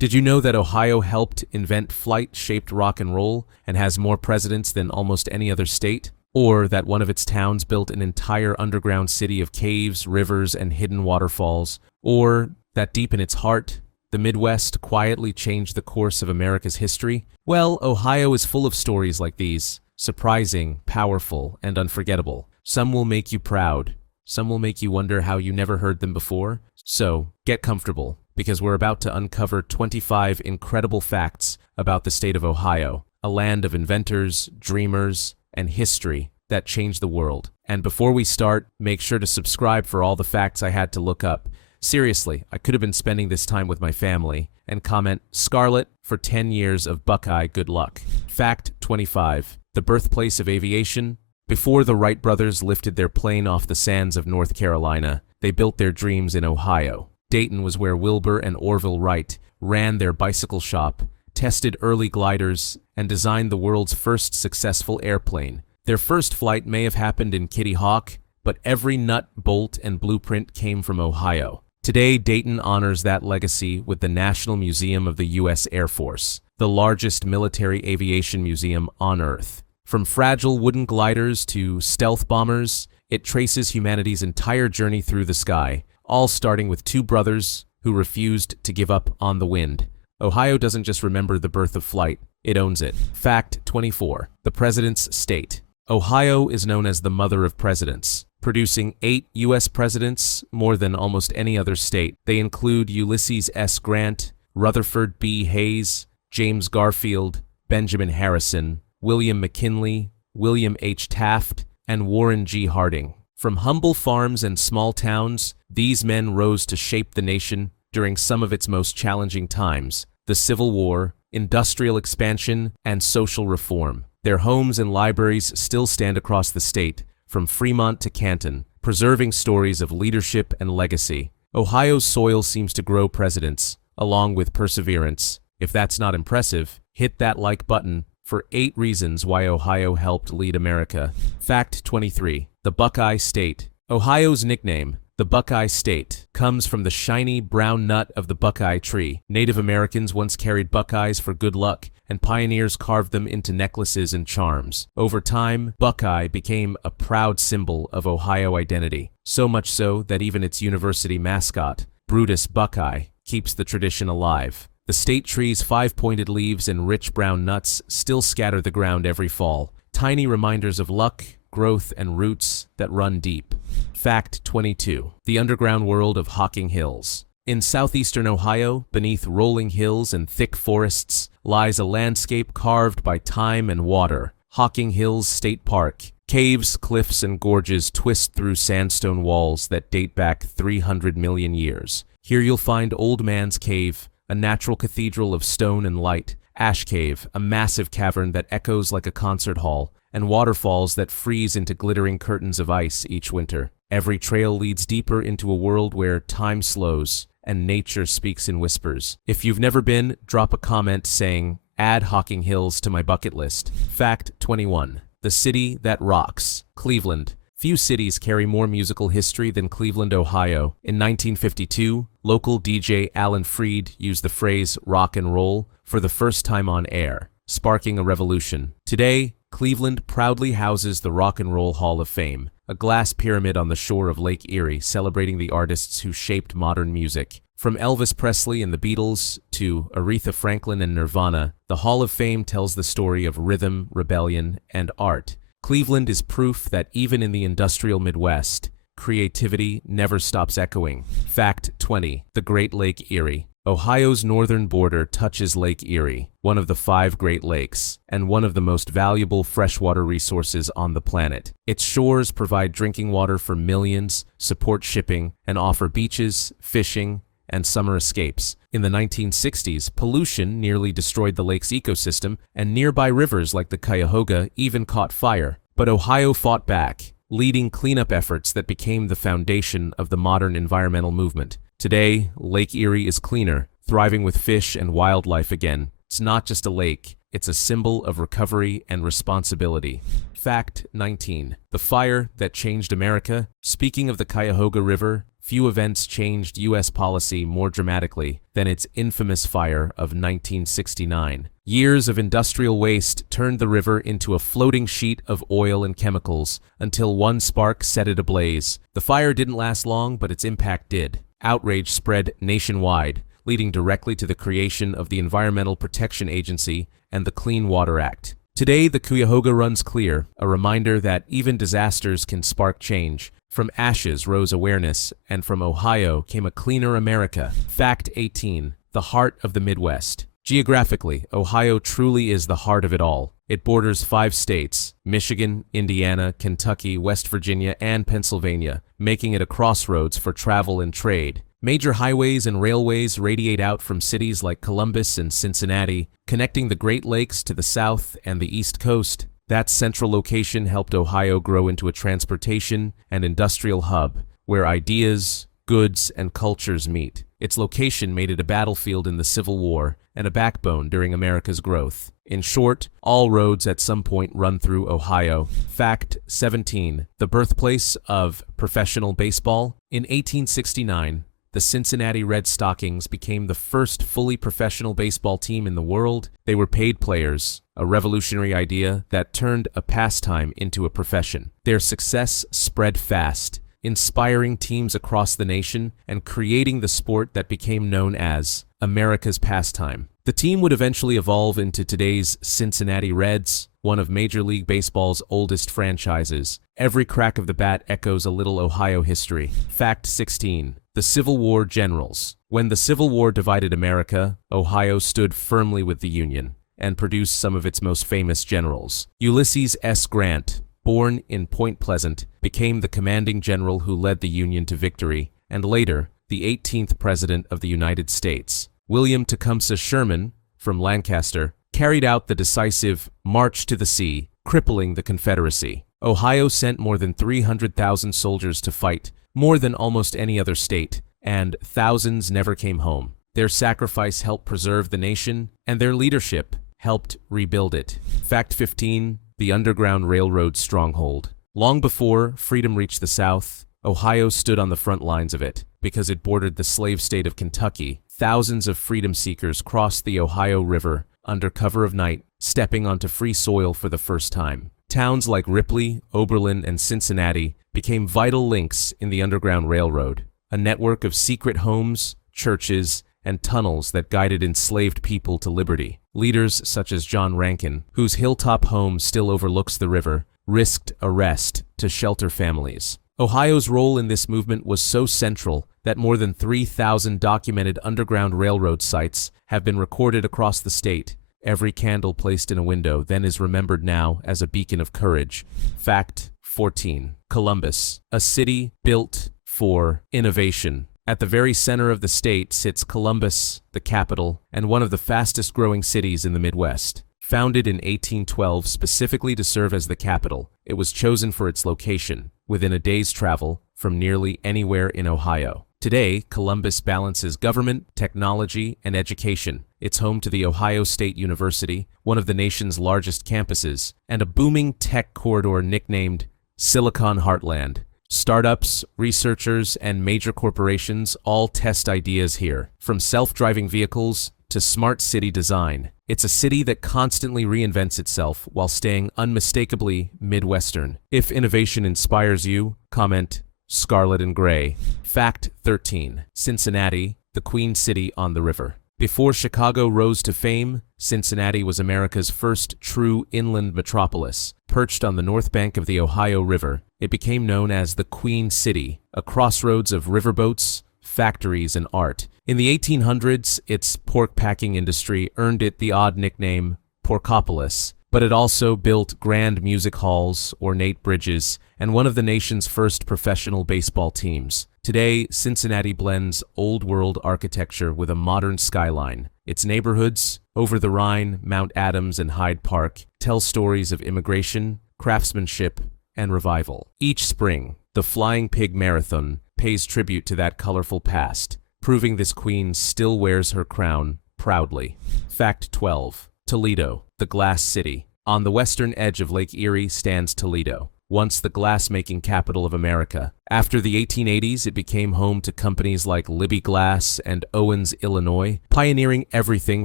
Did you know that Ohio helped invent flight-shaped rock and roll and has more presidents than almost any other state? Or that one of its towns built an entire underground city of caves, rivers, and hidden waterfalls? Or that deep in its heart, the Midwest quietly changed the course of America's history? Well, Ohio is full of stories like these, surprising, powerful, and unforgettable. Some will make you proud. Some will make you wonder how you never heard them before. So, get comfortable, because we're about to uncover 25 incredible facts about the state of Ohio, a land of inventors, dreamers, and history that changed the world. And before we start, make sure to subscribe for all the facts I had to look up. Seriously, I could have been spending this time with my family. And comment, Scarlet, for 10 years of Buckeye good luck. Fact 25. The birthplace of aviation. Before the Wright brothers lifted their plane off the sands of North Carolina, they built their dreams in Ohio. Dayton was where Wilbur and Orville Wright ran their bicycle shop, tested early gliders, and designed the world's first successful airplane. Their first flight may have happened in Kitty Hawk, but every nut, bolt, and blueprint came from Ohio. Today, Dayton honors that legacy with the National Museum of the U.S. Air Force, the largest military aviation museum on Earth. From fragile wooden gliders to stealth bombers, it traces humanity's entire journey through the sky, all starting with two brothers who refused to give up on the wind. Ohio doesn't just remember the birth of flight, it owns it. Fact 24. The President's State. Ohio is known as the mother of presidents, producing 8 U.S. presidents, more than almost any other state. They include Ulysses S. Grant, Rutherford B. Hayes, James Garfield, Benjamin Harrison, William McKinley, William H. Taft, and Warren G. Harding. From humble farms and small towns, these men rose to shape the nation during some of its most challenging times: the Civil War, industrial expansion, and social reform. Their homes and libraries still stand across the state, from Fremont to Canton, preserving stories of leadership and legacy. Ohio's soil seems to grow presidents, along with perseverance. If that's not impressive, hit that like button for 8 reasons why Ohio helped lead America. Fact 23. The Buckeye State. Ohio's nickname, the Buckeye State, comes from the shiny brown nut of the buckeye tree. Native Americans once carried buckeyes for good luck, and pioneers carved them into necklaces and charms. Over time, Buckeye became a proud symbol of Ohio identity, so much so that even its university mascot, Brutus Buckeye, keeps the tradition alive. The state tree's 5-pointed leaves and rich brown nuts still scatter the ground every fall, tiny reminders of luck, growth, and roots that run deep. Fact 22. The underground world of Hocking Hills. In southeastern Ohio, beneath rolling hills and thick forests, lies a landscape carved by time and water. Hocking Hills State Park. Caves, cliffs, and gorges twist through sandstone walls that date back 300 million years. Here you'll find Old Man's Cave, a natural cathedral of stone and light; Ash Cave, a massive cavern that echoes like a concert hall; and waterfalls that freeze into glittering curtains of ice each winter. Every trail leads deeper into a world where time slows and nature speaks in whispers. If you've never been, drop a comment saying, "Add Hocking Hills to my bucket list." Fact 21. The city that rocks. Cleveland. Few cities carry more musical history than Cleveland, Ohio. In 1952, local DJ Alan Freed used the phrase rock and roll for the first time on air, sparking a revolution. Today, Cleveland proudly houses the Rock and Roll Hall of Fame, a glass pyramid on the shore of Lake Erie celebrating the artists who shaped modern music. From Elvis Presley and the Beatles to Aretha Franklin and Nirvana, the Hall of Fame tells the story of rhythm, rebellion, and art. Cleveland is proof that even in the industrial Midwest, creativity never stops echoing. Fact 20. The Great Lake Erie. Ohio's northern border touches Lake Erie, one of the 5 Great Lakes, and one of the most valuable freshwater resources on the planet. Its shores provide drinking water for millions, support shipping, and offer beaches, fishing, and summer escapes. In the 1960s, pollution nearly destroyed the lake's ecosystem, and nearby rivers like the Cuyahoga even caught fire. But Ohio fought back, leading cleanup efforts that became the foundation of the modern environmental movement. Today, Lake Erie is cleaner, thriving with fish and wildlife again. It's not just a lake, it's a symbol of recovery and responsibility. Fact 19. The fire that changed America. Speaking of the Cuyahoga River, few events changed U.S. policy more dramatically than its infamous fire of 1969. Years of industrial waste turned the river into a floating sheet of oil and chemicals until one spark set it ablaze. The fire didn't last long, but its impact did. Outrage spread nationwide, leading directly to the creation of the Environmental Protection Agency and the Clean Water Act. Today, the Cuyahoga runs clear, a reminder that even disasters can spark change. From ashes rose awareness, and from Ohio came a cleaner America. Fact 18. The heart of the Midwest. Geographically, Ohio truly is the heart of it all. It borders 5 states, Michigan, Indiana, Kentucky, West Virginia, and Pennsylvania, making it a crossroads for travel and trade. Major highways and railways radiate out from cities like Columbus and Cincinnati, connecting the Great Lakes to the south and the East Coast. That central location helped Ohio grow into a transportation and industrial hub, where ideas, goods, and cultures meet. Its location made it a battlefield in the Civil War and a backbone during America's growth. In short, all roads at some point run through Ohio. Fact 17. The birthplace of professional baseball. In 1869, the Cincinnati Red Stockings became the first fully professional baseball team in the world. They were paid players, a revolutionary idea that turned a pastime into a profession. Their success spread fast, inspiring teams across the nation and creating the sport that became known as America's pastime. The team would eventually evolve into today's Cincinnati Reds, one of Major League Baseball's oldest franchises. Every crack of the bat echoes a little Ohio history. Fact 16. The Civil War Generals. When the Civil War divided America, Ohio stood firmly with the Union and produced some of its most famous generals. Ulysses S. Grant, born in Point Pleasant, became the commanding general who led the Union to victory, and later, the 18th President of the United States. William Tecumseh Sherman, from Lancaster, carried out the decisive March to the Sea, crippling the Confederacy. Ohio sent more than 300,000 soldiers to fight, more than almost any other state, and thousands never came home. Their sacrifice helped preserve the nation, and their leadership helped rebuild it. Fact 15. The Underground Railroad Stronghold. Long before freedom reached the South, Ohio stood on the front lines of it. Because it bordered the slave state of Kentucky, thousands of freedom seekers crossed the Ohio River under cover of night, stepping onto free soil for the first time. Towns like Ripley, Oberlin, and Cincinnati became vital links in the Underground Railroad, a network of secret homes, churches, and tunnels that guided enslaved people to liberty. Leaders such as John Rankin, whose hilltop home still overlooks the river, risked arrest to shelter families. Ohio's role in this movement was so central that more than 3,000 documented Underground Railroad sites have been recorded across the state. Every candle placed in a window then is remembered now as a beacon of courage. Fact 14. Columbus, a city built for innovation. At the very center of the state sits Columbus, the capital, and one of the fastest growing cities in the Midwest. Founded in 1812 specifically to serve as the capital, it was chosen for its location, within a day's travel from nearly anywhere in Ohio. Today, Columbus balances government, technology, and education. It's home to the Ohio State University, one of the nation's largest campuses, and a booming tech corridor nicknamed Silicon Heartland. Startups, researchers, and major corporations all test ideas here. From self-driving vehicles to smart city design, it's a city that constantly reinvents itself while staying unmistakably Midwestern. If innovation inspires you, comment Scarlet and Gray. Fact 13. Cincinnati, the Queen City on the river. Before Chicago rose to fame, Cincinnati was America's first true inland metropolis. Perched on the north bank of the Ohio River, it became known as the Queen City, a crossroads of riverboats, factories, and art. In the 1800s, its pork-packing industry earned it the odd nickname Porkopolis, but it also built grand music halls, ornate bridges, and one of the nation's first professional baseball teams. Today, Cincinnati blends old-world architecture with a modern skyline. Its neighborhoods, over the Rhine, Mount Adams, and Hyde Park, tell stories of immigration, craftsmanship, and revival. Each spring, the Flying Pig Marathon pays tribute to that colorful past, proving this queen still wears her crown proudly. Fact 12. Toledo, the Glass City. On the western edge of Lake Erie stands Toledo, once the glass-making capital of America. After the 1880s, it became home to companies like Libby Glass and Owens, Illinois, pioneering everything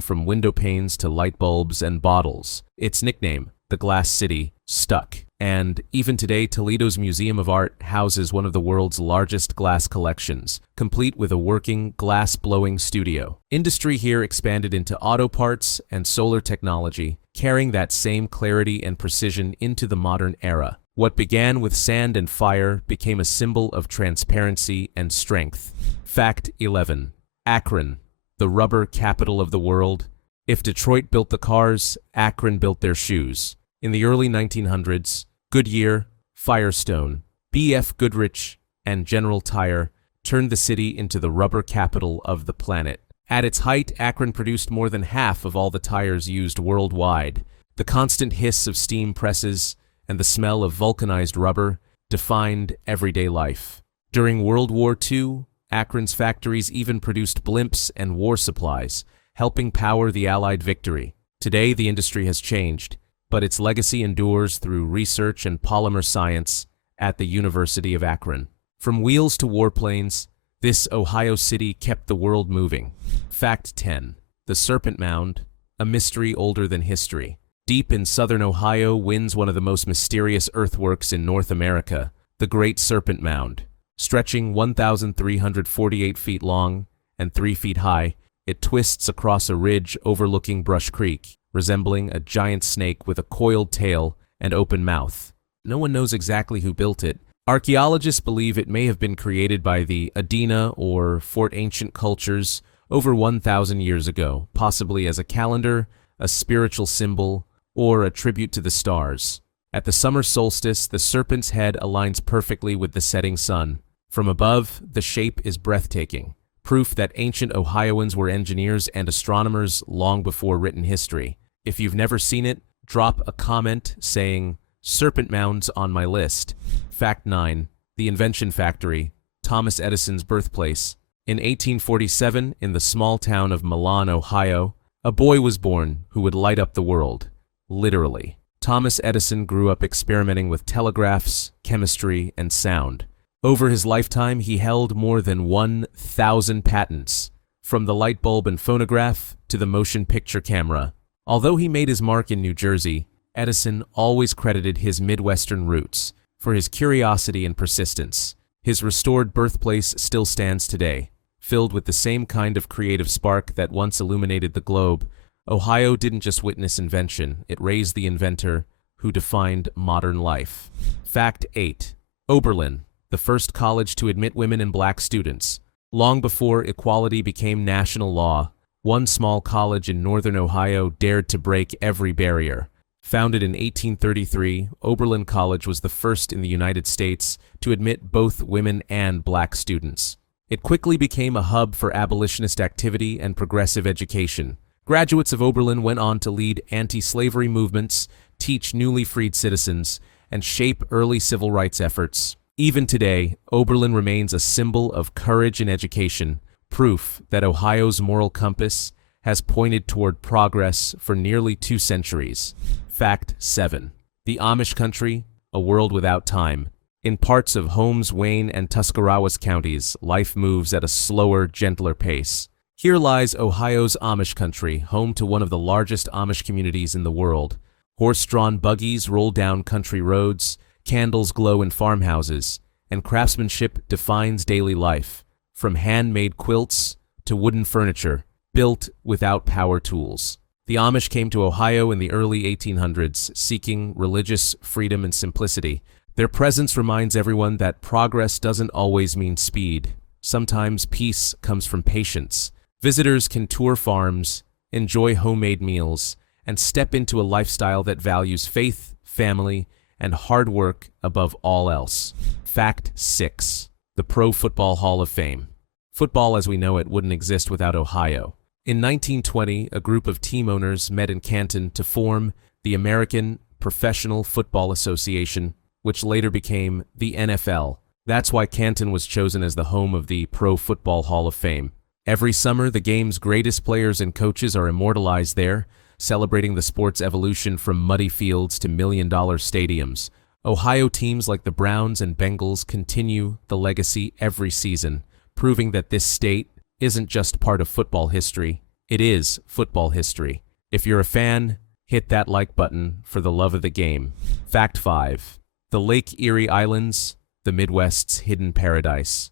from window panes to light bulbs and bottles. Its nickname, the Glass City, stuck. And even today, Toledo's Museum of Art houses one of the world's largest glass collections, complete with a working glass-blowing studio. Industry here expanded into auto parts and solar technology, carrying that same clarity and precision into the modern era. What began with sand and fire became a symbol of transparency and strength. Fact 11. Akron, the rubber capital of the world. If Detroit built the cars, Akron built their shoes. In the early 1900s, Goodyear, Firestone, B.F. Goodrich, and General Tire turned the city into the rubber capital of the planet. At its height, Akron produced more than half of all the tires used worldwide. The constant hiss of steam presses and the smell of vulcanized rubber defined everyday life. During World War II, Akron's factories even produced blimps and war supplies, helping power the Allied victory. Today, the industry has changed, but its legacy endures through research and polymer science at the University of Akron. From wheels to warplanes, this Ohio city kept the world moving. Fact 10. The Serpent Mound, a mystery older than history. Deep in southern Ohio wins one of the most mysterious earthworks in North America, the Great Serpent Mound. Stretching 1,348 feet long and 3 feet high, it twists across a ridge overlooking Brush Creek, resembling a giant snake with a coiled tail and open mouth. No one knows exactly who built it. Archaeologists believe it may have been created by the Adena or Fort Ancient cultures over 1,000 years ago, possibly as a calendar, a spiritual symbol, or a tribute to the stars. At the summer solstice, the serpent's head aligns perfectly with the setting sun. From above, the shape is breathtaking, proof that ancient Ohioans were engineers and astronomers long before written history. If you've never seen it, drop a comment saying, "Serpent Mound's on my list." Fact 9. The Invention Factory, Thomas Edison's birthplace. In 1847, in the small town of Milan, Ohio, a boy was born who would light up the world. Literally. Thomas Edison grew up experimenting with telegraphs, chemistry, and sound. Over his lifetime, he held more than 1,000 patents, from the light bulb and phonograph to the motion picture camera. Although he made his mark in New Jersey, Edison always credited his Midwestern roots for his curiosity and persistence. His restored birthplace still stands today, filled with the same kind of creative spark that once illuminated the globe. Ohio didn't just witness invention, it raised the inventor who defined modern life. Fact 8. Oberlin, the first college to admit women and black students. Long before equality became national law, one small college in northern Ohio dared to break every barrier. Founded in 1833, Oberlin College was the first in the United States to admit both women and black students. It quickly became a hub for abolitionist activity and progressive education. Graduates of Oberlin went on to lead anti-slavery movements, teach newly freed citizens, and shape early civil rights efforts. Even today, Oberlin remains a symbol of courage and education, proof that Ohio's moral compass has pointed toward progress for nearly 2 centuries. Fact 7. The Amish country, a world without time. In parts of Holmes, Wayne, and Tuscarawas counties, life moves at a slower, gentler pace. Here lies Ohio's Amish country, home to one of the largest Amish communities in the world. Horse-drawn buggies roll down country roads, candles glow in farmhouses, and craftsmanship defines daily life. From handmade quilts to wooden furniture, built without power tools. The Amish came to Ohio in the early 1800s, seeking religious freedom and simplicity. Their presence reminds everyone that progress doesn't always mean speed. Sometimes peace comes from patience. Visitors can tour farms, enjoy homemade meals, and step into a lifestyle that values faith, family, and hard work above all else. Fact 6. The Pro Football Hall of Fame. Football as we know it wouldn't exist without Ohio. In 1920, a group of team owners met in Canton to form the American Professional Football Association, which later became the NFL. That's why Canton was chosen as the home of the Pro Football Hall of Fame. Every summer, the game's greatest players and coaches are immortalized there, celebrating the sport's evolution from muddy fields to million-dollar stadiums. Ohio teams like the Browns and Bengals continue the legacy every season, proving that this state isn't just part of football history, it is football history. If you're a fan, hit that like button for the love of the game. Fact 5. The Lake Erie Islands, the Midwest's hidden paradise.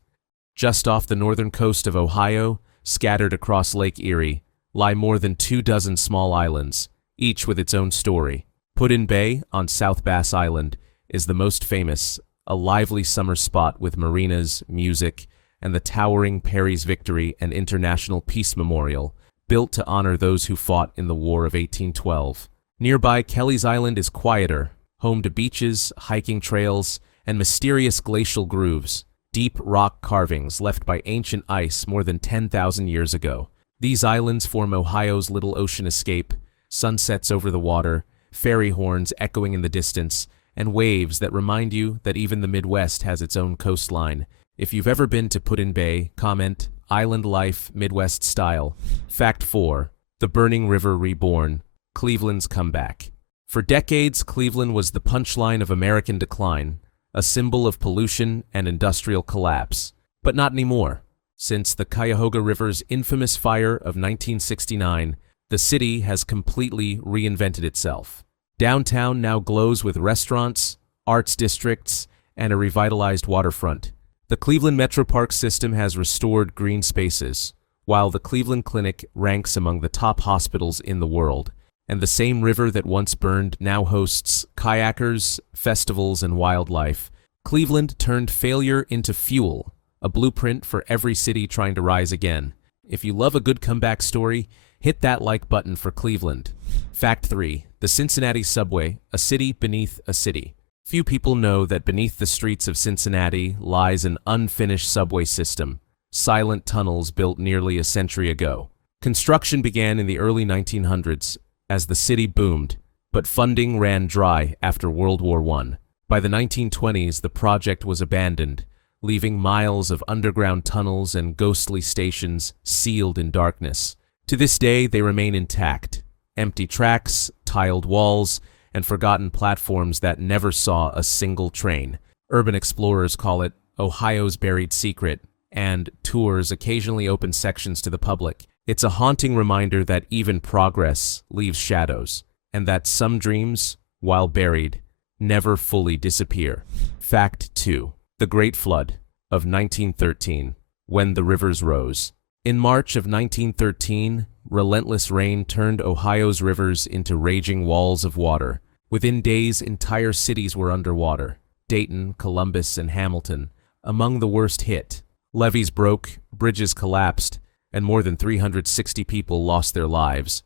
Just off the northern coast of Ohio, scattered across Lake Erie, lie more than 24 small islands, each with its own story. Put-in Bay on South Bass Island is the most famous, a lively summer spot with marinas, music, and the towering Perry's Victory and International Peace Memorial, built to honor those who fought in the War of 1812. Nearby, Kelly's Island is quieter, home to beaches, hiking trails, and mysterious glacial grooves, deep rock carvings left by ancient ice more than 10,000 years ago. These islands form Ohio's little ocean escape, sunsets over the water, ferry horns echoing in the distance, and waves that remind you that even the Midwest has its own coastline. If you've ever been to Put-in Bay, comment, Island Life, Midwest Style. Fact 4. The Burning River Reborn, Cleveland's Comeback. For decades, Cleveland was the punchline of American decline, a symbol of pollution and industrial collapse. But not anymore. Since the Cuyahoga River's infamous fire of 1969, the city has completely reinvented itself. Downtown now glows with restaurants, arts districts, and a revitalized waterfront. The Cleveland Metro Park system has restored green spaces, while the Cleveland Clinic ranks among the top hospitals in the world. And the same river that once burned now hosts kayakers, festivals, and wildlife. Cleveland turned failure into fuel, a blueprint for every city trying to rise again. If you love a good comeback story, hit that like button for Cleveland. Fact 3. The Cincinnati subway, a city beneath a city. Few people know that beneath the streets of Cincinnati lies an unfinished subway system, silent tunnels built nearly a century ago. Construction began in the early 1900s as the city boomed, but funding ran dry after World War I. By the 1920s, the project was abandoned, leaving miles of underground tunnels and ghostly stations sealed in darkness. To this day, they remain intact. Empty tracks, tiled walls, and forgotten platforms that never saw a single train. Urban explorers call it Ohio's buried secret, and tours occasionally open sections to the public. It's a haunting reminder that even progress leaves shadows, and that some dreams, while buried, never fully disappear. Fact 2. The Great Flood of 1913, when the rivers rose. In March of 1913, relentless rain turned Ohio's rivers into raging walls of water. Within days, entire cities were underwater. Dayton, Columbus, and Hamilton, among the worst hit. Levees broke, bridges collapsed, and more than 360 people lost their lives.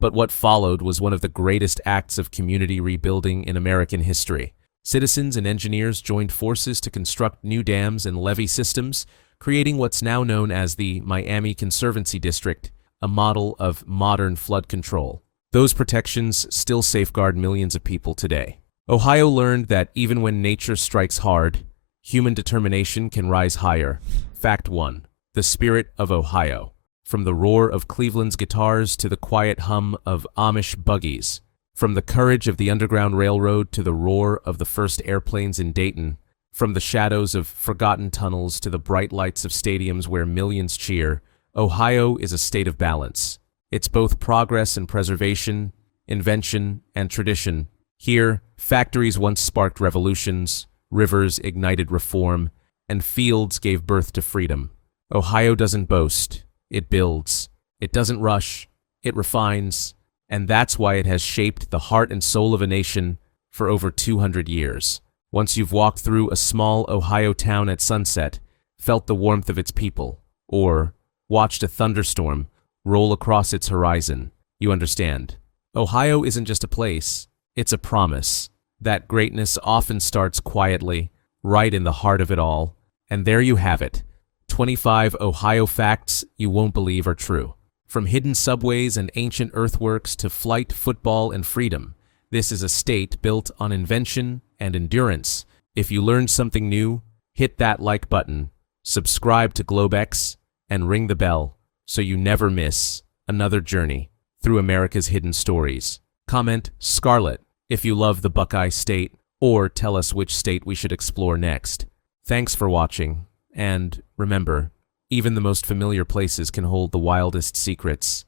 But what followed was one of the greatest acts of community rebuilding in American history. Citizens and engineers joined forces to construct new dams and levee systems, creating what's now known as the Miami Conservancy District, a model of modern flood control. Those protections still safeguard millions of people today. Ohio learned that even when nature strikes hard, human determination can rise higher. Fact 1. The Spirit of Ohio. From the roar of Cleveland's guitars to the quiet hum of Amish buggies, from the courage of the Underground Railroad to the roar of the first airplanes in Dayton, from the shadows of forgotten tunnels to the bright lights of stadiums where millions cheer, Ohio is a state of balance. It's both progress and preservation, invention and tradition. Here, factories once sparked revolutions, rivers ignited reform, and fields gave birth to freedom. Ohio doesn't boast, it builds. It doesn't rush, it refines, and that's why it has shaped the heart and soul of a nation for over 200 years. Once you've walked through a small Ohio town at sunset, felt the warmth of its people, or watched a thunderstorm roll across its horizon, you understand. Ohio isn't just a place, it's a promise. That greatness often starts quietly, right in the heart of it all. And there you have it. 25 Ohio facts you won't believe are true. From hidden subways and ancient earthworks to flight, football, and freedom, this is a state built on invention and endurance. If you learned something new, hit that like button, subscribe to GlobeX, and ring the bell so you never miss another journey through America's hidden stories. Comment Scarlet if you love the Buckeye State or tell us which state we should explore next. Thanks for watching, and remember, even the most familiar places can hold the wildest secrets.